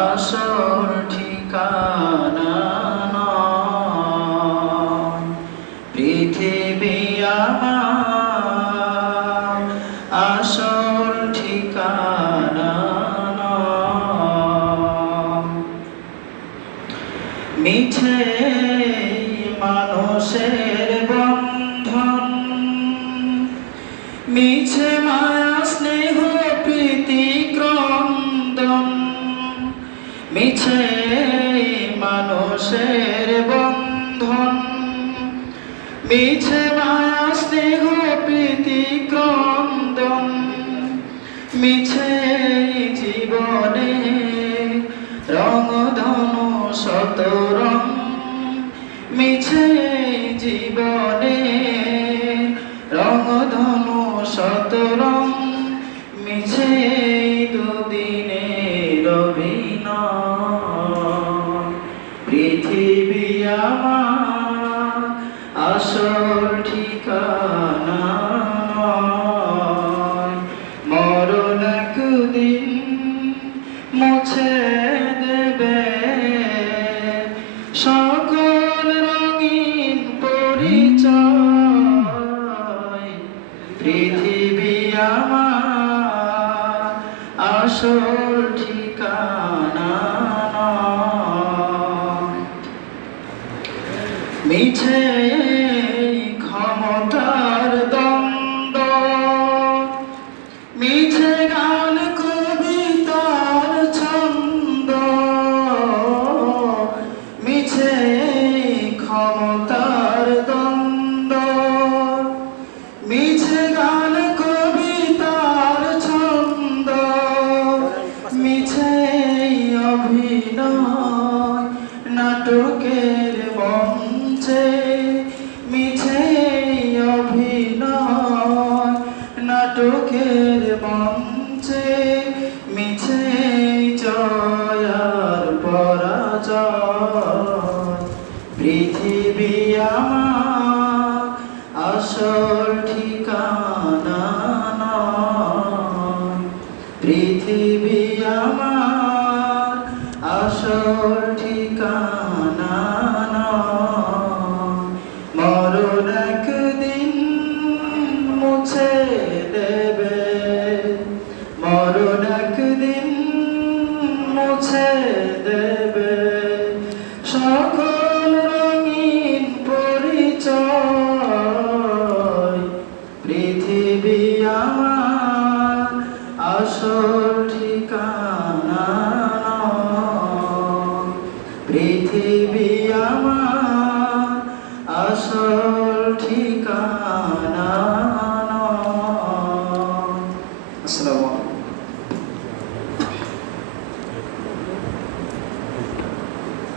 আসল ঠিকানা নয়। পৃথিবী আমার আসল ঠিকানা নয়। মিছে মানুষের বন্ধন, মিছে মায়া স্নেহ প্রীতি ক্রন্দন, মিছে মানুষের বন্ধন, মিছে মায়া স্নেহ প্রীতি ক্রন্দন, মিছে জীবনে রংধনু শত রং, মিছে জীবনে রংধনু শত রং, মিছে দুদিনের অভিনয়। পৃথিবী আমার আসল ঠিকানা নয়। মরণ একদিন মুছে দেবে সকল রঙিন পরিচয়। পৃথিবী আমার আসল ঠিকানা নয়। মিছে ক্ষমতার দ্বন্দ্ব, মিছে গান কবিতার ছন্দ, মিছে ক্ষমতার দ্বন্দ্ব, মিছে গান কবিতার ছন্দ, মিছে অভিনয় নাটকের মঞ্চে, মিছে অভিনয় নাটকের মঞ্চে, মিছে জয় আর পরাজয়। পৃথিবী আমার আসল ঠিকানা নয়। পৃথিবী আমার আসল ঠিকানা নয়। মরণ একদিন মুছে দেবে, মরণ একদিন মুছে দেবে সকল রঙিন পরিচয়। পৃথিবী আমার আসল ঠিকানা নয়। পৃথিবী আমার আসল ঠিকানা।